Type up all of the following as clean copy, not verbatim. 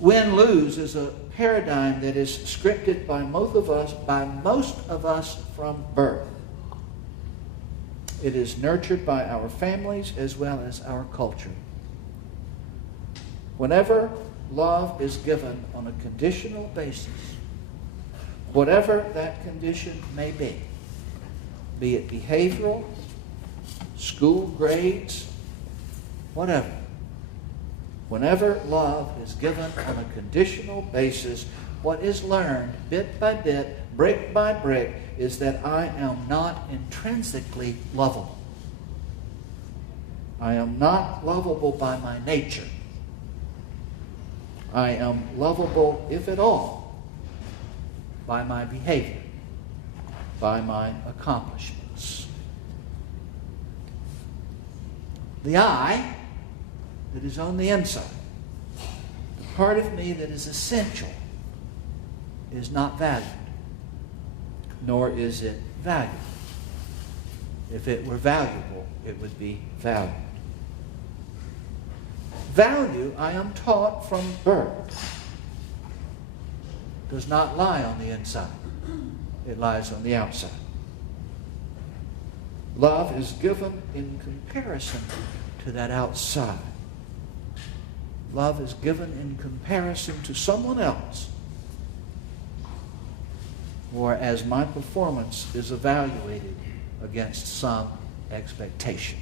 Win-lose is a paradigm that is scripted by most of us from birth. It is nurtured by our families as well as our culture. Whenever love is given on a conditional basis, whatever that condition may be it behavioral, school grades, whatever. Whenever love is given on a conditional basis, what is learned bit by bit, brick by brick, is that I am not intrinsically lovable. I am not lovable by my nature. I am lovable, if at all, by my behavior, by my accomplishments. The I that is on the inside, the part of me that is essential, is not valued, nor is it valuable. If it were valuable, it would be valued. Value, I am taught from birth, does not lie on the inside. It lies on the outside. Love is given in comparison to that outside. Love is given in comparison to someone else, or as my performance is evaluated against some expectation.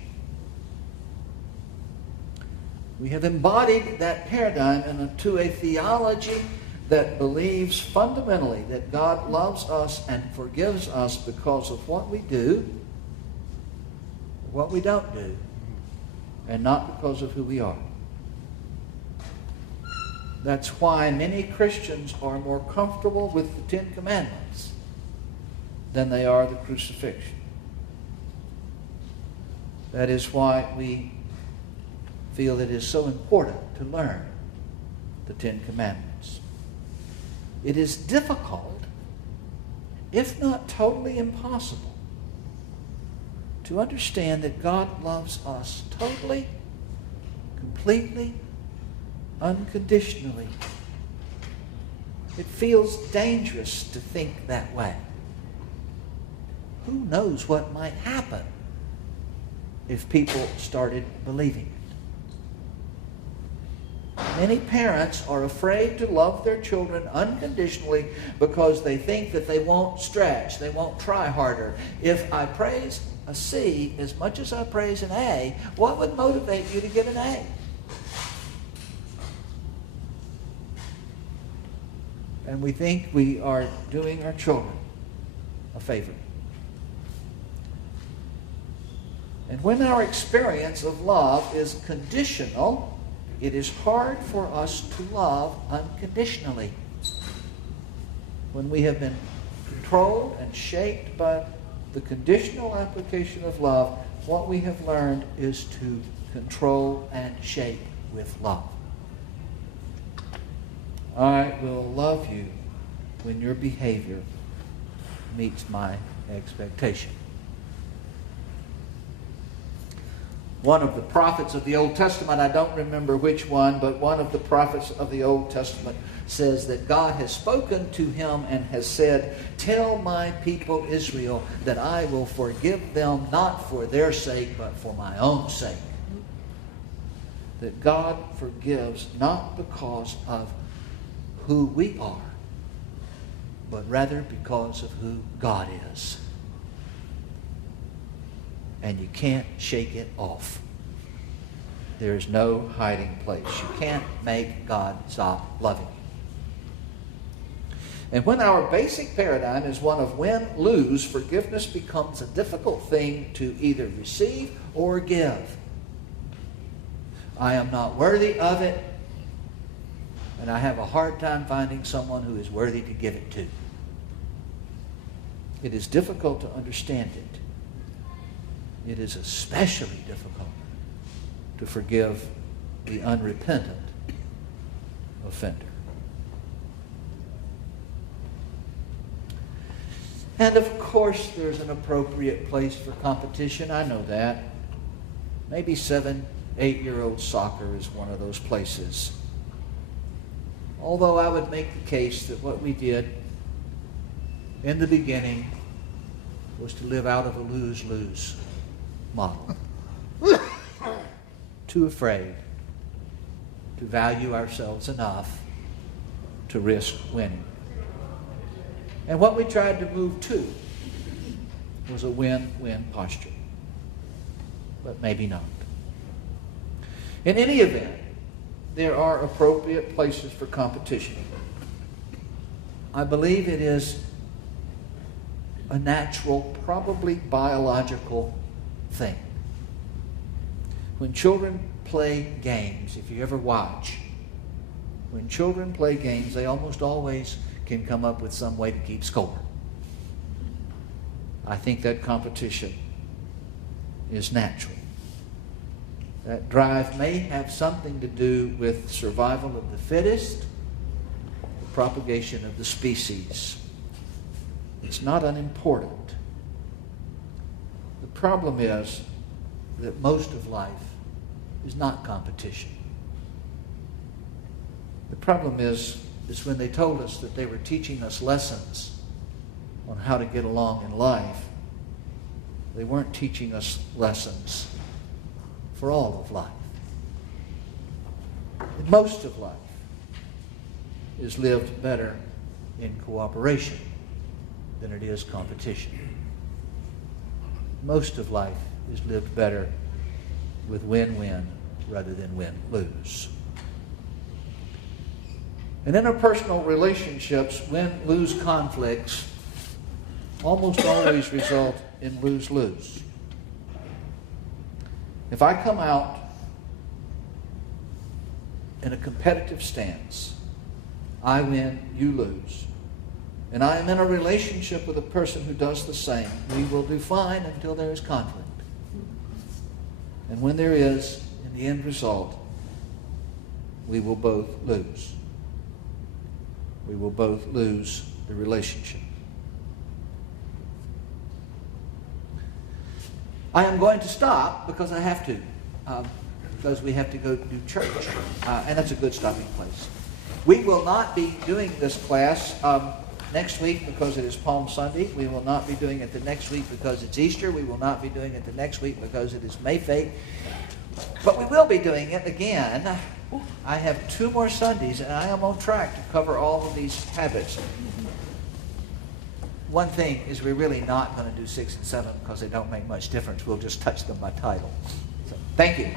We have embodied that paradigm into a theology that believes fundamentally that God loves us and forgives us because of what we do, what we don't do, and not because of who we are. That's why many Christians are more comfortable with the Ten Commandments than they are the crucifixion. That is why we feel it is so important to learn the Ten Commandments. It is difficult, if not totally impossible, to understand that God loves us totally, completely, unconditionally. It feels dangerous to think that way. Who knows what might happen if people started believing it? Many parents are afraid to love their children unconditionally because they think that they won't stretch, they won't try harder. If I praise a C as much as I praise an A, what would motivate you to get an A? And we think we are doing our children a favor. And when our experience of love is conditional, it is hard for us to love unconditionally. When we have been controlled and shaped by the conditional application of love, what we have learned is to control and shape with love. I will love you when your behavior meets my expectation. One of the prophets of the Old Testament, I don't remember which one, but one of the prophets of the Old Testament says that God has spoken to him and has said, "Tell my people Israel that I will forgive them not for their sake, but for my own sake." That God forgives not because of who we are, but rather because of who God is. And you can't shake it off. There is no hiding place. You can't make God stop loving you. And when our basic paradigm is one of win-lose, forgiveness becomes a difficult thing to either receive or give. I am not worthy of it, and I have a hard time finding someone who is worthy to give it to. It is difficult to understand it. It is especially difficult to forgive the unrepentant offender. And of course, there's an appropriate place for competition. I know that. Maybe 7-8-year-old soccer is one of those places. Although I would make the case that what we did in the beginning was to live out of a lose-lose model. Too afraid to value ourselves enough to risk winning. And what we tried to move to was a win-win posture. But maybe not. In any event, there are appropriate places for competition. I believe it is a natural, probably biological thing. When children play games, if you ever watch, when children play games, they almost always can come up with some way to keep score. I think that competition is natural. That drive may have something to do with survival of the fittest, the propagation of the species. It's not unimportant. The problem is that most of life is not competition. The problem is when they told us that they were teaching us lessons on how to get along in life, they weren't teaching us lessons for all of life. And most of life is lived better in cooperation than it is competition. Most of life is lived better with win-win rather than win-lose. And interpersonal relationships, win-lose conflicts, almost always result in lose-lose. If I come out in a competitive stance, I win, you lose, and I am in a relationship with a person who does the same, we will do fine until there is conflict. And when there is, in the end result, we will both lose. We will both lose the relationship. I am going to stop because I have to, because we have to go do church, and that's a good stopping place. We will not be doing this class next week because it is Palm Sunday. We will not be doing it the next week because it's Easter. We will not be doing it the next week because it is Mayfete. But we will be doing it again. I have 2 more Sundays, and I am on track to cover all of these habits. One thing is we're really not going to do 6 and 7 because they don't make much difference. We'll just touch them by title. So, thank you.